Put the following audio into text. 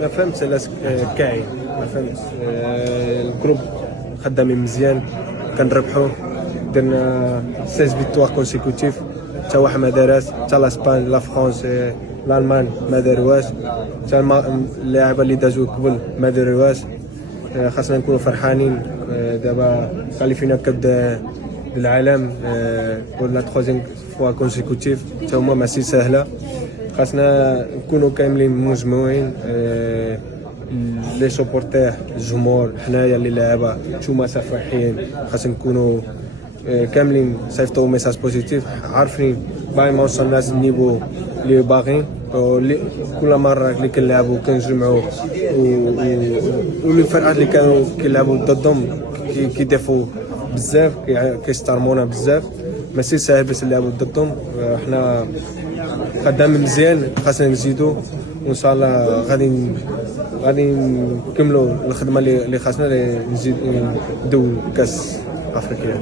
ما فهمتش علاش كاين، ما فهمتش. الجروب خدامين مزيان، كنربحوا، درنا 16 فيكتوار كونسيكوتيف، حتى واحد ما دارهاش، حتى لاسبان لا فرنسا الالمان ما داروهاش، حتى اللاعبين اللي دازو قبل ما داروهاش. خاصنا نكونوا فرحانين. دابا كاليفينا كاب العالم ولا تخوازيام فوا كونسيكوتيف، حتى هما ماشي سهله. خاصنا نكونوا كاملين مجموعين، لي سوبورتير الجمهور حنايا اللي لعبه نتوما فرحين. خاصنا نكونوا كاملين صيفطوا ميساج بوزيتيف، عارفين باغي ما وصلناش النيفو اللي باغيين. كل مره اللي كنلعبوا كنجمعوا، والفرقات اللي كانوا كيلعبوا ضدهم كيدافعوا بزاف، كيسترمونا بزاف. ماشي ساهل باش نلعبوا ضدهم. حنا خدامين مزيان، خاصنا نزيدوا، وان شاء الله غادي نكملوا الخدمه اللي خاصنا نزيد ندوي كاس افريقيا.